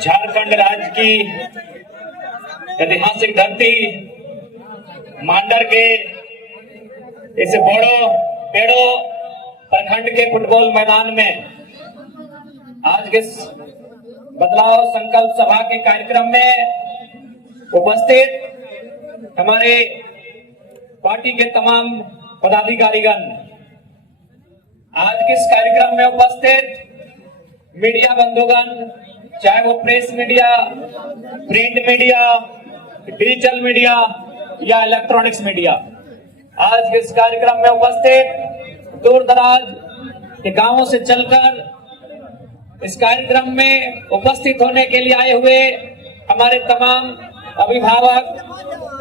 झारखंड राज्य की ऐतिहासिक धरती मांडर के इस पेड़ो प्रखंड के फुटबॉल मैदान में आज के बदलाव संकल्प सभा के कार्यक्रम में उपस्थित हमारे पार्टी के तमाम पदाधिकारीगण, आज के इस कार्यक्रम में उपस्थित मीडिया बंधुगण, चाहे वो press media, print media, digital media या इलेक्ट्रॉनिक्स मीडिया, आज के इस कार्यक्रम में उपस्थित दूर दराज के गांवों से चलकर इस कार्यक्रम में उपस्थित होने के लिए आए हुए हमारे तमाम अभिभावक,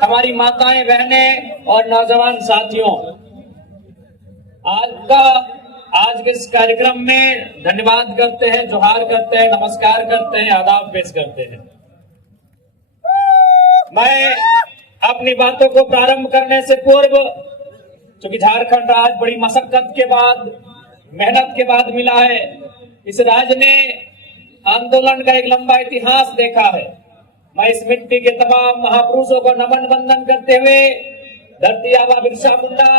हमारी माताएं, बहनें और नौजवान साथियों, आज के इस कार्यक्रम में धन्यवाद करते हैं, जोहार करते हैं, नमस्कार करते हैं, आदाब पेश करते हैं। मैं अपनी बातों को प्रारंभ करने से पूर्व, क्योंकि झारखंड राज्य बड़ी मशक्कत के बाद, मेहनत के बाद मिला है, इस राज्य ने आंदोलन का एक लंबा इतिहास देखा है। मैं इस मिट्टी के तमाम महापुरुषों को नमन वंदन करते हुए धरती आबा बिरसा मुंडा,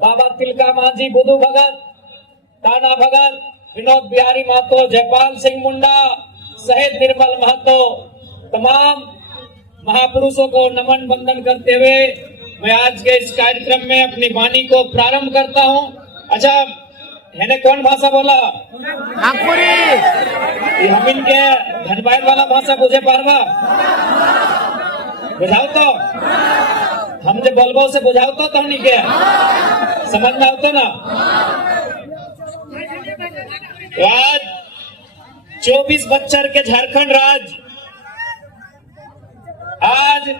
बाबा तिलका मांझी, बुद्धू भगत, ताना भगत, विनोद बिहारी महतो, जयपाल सिंह मुंडा, शहीद निर्मल महतो, तमाम महापुरुषों को नमन वंदन करते हुए मैं आज के इस कार्यक्रम में अपनी वाणी को प्रारंभ करता हूं। अच्छा, मैंने कौन भाषा बोला? हम इनके धनबाद वाला भाषा बुझे पारवा बुझाओ तो हम जो बोलबो से बुझाओ तो हमनी के समझ में आवतो ना। आज 24 बच्चर के झारखंड राज्य, आज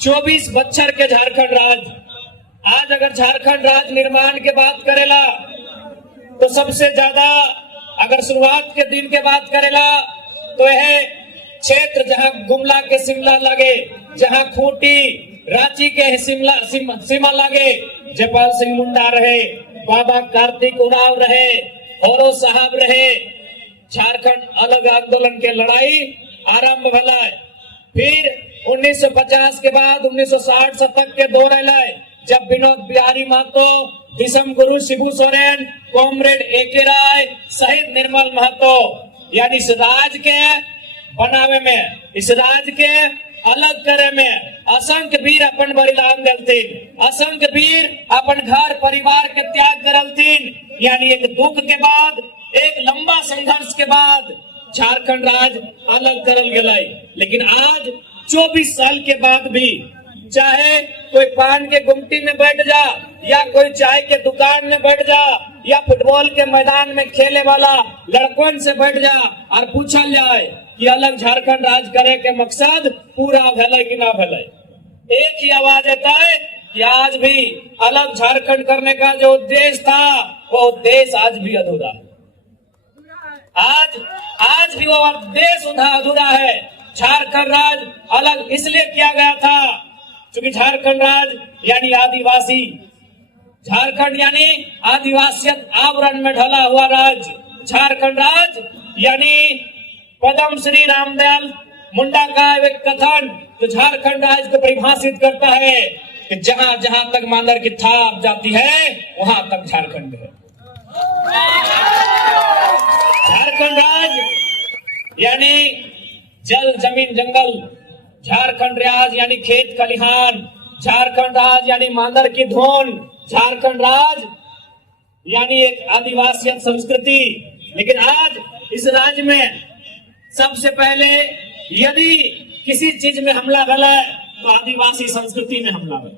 24 बच्चर के झारखंड राज्य, आज अगर झारखंड राज्य निर्माण के बात करेला तो सबसे ज्यादा अगर शुरुआत के दिन के बात करेला तो यह क्षेत्र जहां गुमला के शिमला लगे, जहां खूंटी रांची के सीमा लगे, जयपाल सिंह मुंडा रहे, बाबा कार्तिक उरांव रहे, होरो साहब रहे, झारखंड अलग आंदोलन के लड़ाई आरंभ भला। फिर 1950 के बाद 1960 शतक के दौर लाए, जब विनोद बिहारी महतो, दिसम गुरु शिबू सोरेन, कॉमरेड एके राय, शहीद निर्मल महतो, यानी इस राज के बनावे में, इस राज के अलग करे में असंख्य वीर अपन बलिदान दलतीन, असंख्य वीर अपन घर परिवार के त्याग करलतीन। यानी एक दुख के बाद, एक लंबा संघर्ष के बाद झारखंड राज्य अलग करल गए। लेकिन आज 24 साल के बाद भी, चाहे कोई पान के गुमटी में बैठ जा, या कोई चाय के दुकान में बैठ जा, या फुटबॉल के मैदान में खेले वाला लड़कों से बैठ जा और पूछल जाए कि अलग झारखंड राज करे के मकसद पूरा भले कि ना भले, एक ही आवाज आता है कि आज भी अलग झारखंड करने का जो उद्देश्य था वो उद्देश्य आज भी अधूरा है। आज भी वो उद्देश्य अधूरा है। झारखंड राज अलग इसलिए किया गया था क्योंकि झारखंड राज यानी आदिवासी, झारखंड यानी आदिवासियत आवरण में ढला हुआ राज्य, झारखंड राज यानी पद्म श्री रामदयाल मुंडा का एक कथन जो झारखंड राज्य को परिभाषित करता है कि जहां जहां तक मांडर की थाप जाती है वहां तक झारखंड है। झारखंड राज्य यानी जल जमीन जंगल, झारखंड राज यानी खेत खलिहान, झारखंड राज यानी मांडर की धुन, झारखंड राज यानी एक आदिवासी संस्कृति। लेकिन आज इस राज्य में सबसे पहले यदि किसी चीज में हमला भला तो आदिवासी संस्कृति में हमला हुआ।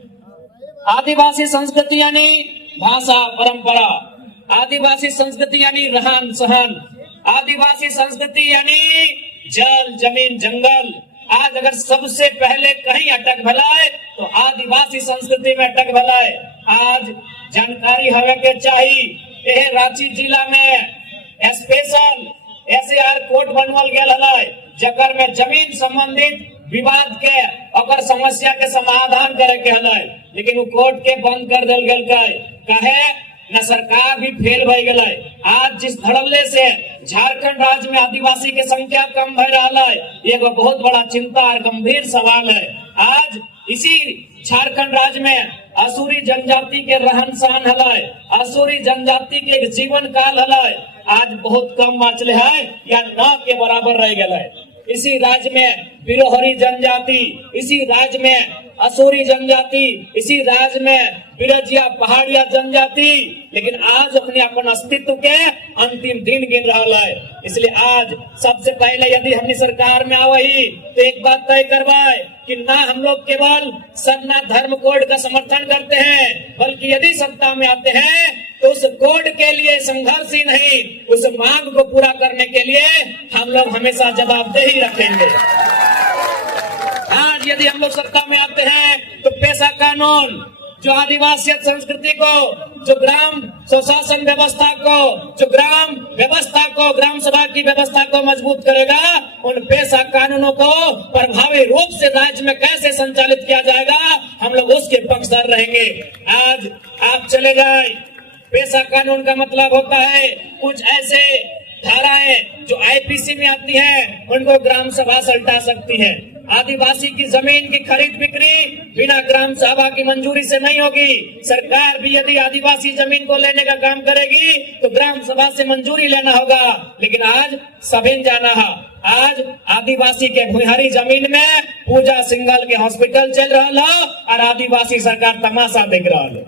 आदिवासी संस्कृति यानी भाषा परंपरा, आदिवासी संस्कृति यानी रहन सहन, आदिवासी संस्कृति यानी जल जमीन जंगल। आज अगर सबसे पहले कहीं अटक भलाए तो आदिवासी संस्कृति में अटक भलाए। आज जानकारी हवे के चाहिए यह रांची जिला में स्पेशल SAR कोर्ट बनवल गया है, जकर में जमीन संबंधित विवाद के और समस्या के समाधान करे के है, लेकिन वो कोर्ट के बंद कर दिल गया कहे न सरकार भी फेल भई गई। आज जिस धड़ल्ले से झारखंड राज्य में आदिवासी की संख्या कम भय रहा है, ये बहुत बड़ा चिंता और गंभीर सवाल है। आज इसी झारखंड राज्य में असुरी जनजाति के रहन सहन हलाय, असुरी जनजाति के जीवन काल हलाय आज बहुत कम बाँचले है या न के बराबर रह गए। इसी राज्य में बिरोहरी जनजाति, इसी राज्य में असुरी जनजाति, इसी राज्य में बिरजिया पहाड़िया जनजाति, लेकिन आज अपने अपन अस्तित्व के अंतिम दिन गिन रहा है। इसलिए आज सबसे पहले यदि हमने सरकार में आवही तो एक बात तय करवाए कि ना हम लोग केवल सन्ना धर्म कोड का समर्थन करते हैं, बल्कि यदि सत्ता में आते हैं तो उस कोड के लिए संघर्ष ही नहीं, उस मांग को पूरा करने के लिए हम लोग हमेशा जवाबदेही रखेंगे। आज यदि हम लोग सत्ता में आते हैं तो पेशा कानून जो आदिवासी संस्कृति को, जो ग्राम स्वशासन व्यवस्था को, जो ग्राम व्यवस्था को, ग्राम सभा की व्यवस्था को मजबूत करेगा, उन पेशा कानूनों को प्रभावी रूप से राज्य में कैसे संचालित किया जाएगा, हम लोग उसके पक्षधर रहेंगे। आज आप चले जाए, पेशा कानून का मतलब होता है कुछ ऐसे धाराएं जो IPC में आती हैं, उनको ग्राम सभा सल्टा सकती है। आदिवासी की जमीन की खरीद बिक्री बिना ग्राम सभा की मंजूरी से नहीं होगी। सरकार भी यदि आदिवासी जमीन को लेने का काम करेगी तो ग्राम सभा से मंजूरी लेना होगा, लेकिन आज सभी जाना है। आज आदिवासी के भुइहारी जमीन में पूजा सिंघल के हॉस्पिटल चल रहा है और आदिवासी सरकार तमाशा देख रहा है।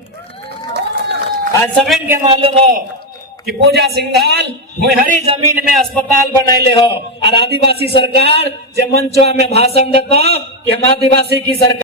आज सभी के मालूम हो कि पूजा सिंघल भुइहारी जमीन में अस्पताल बनैले हो और आदिवासी सरकार जे मंचवा में भाषण देता कि हम आदिवासी की सरकार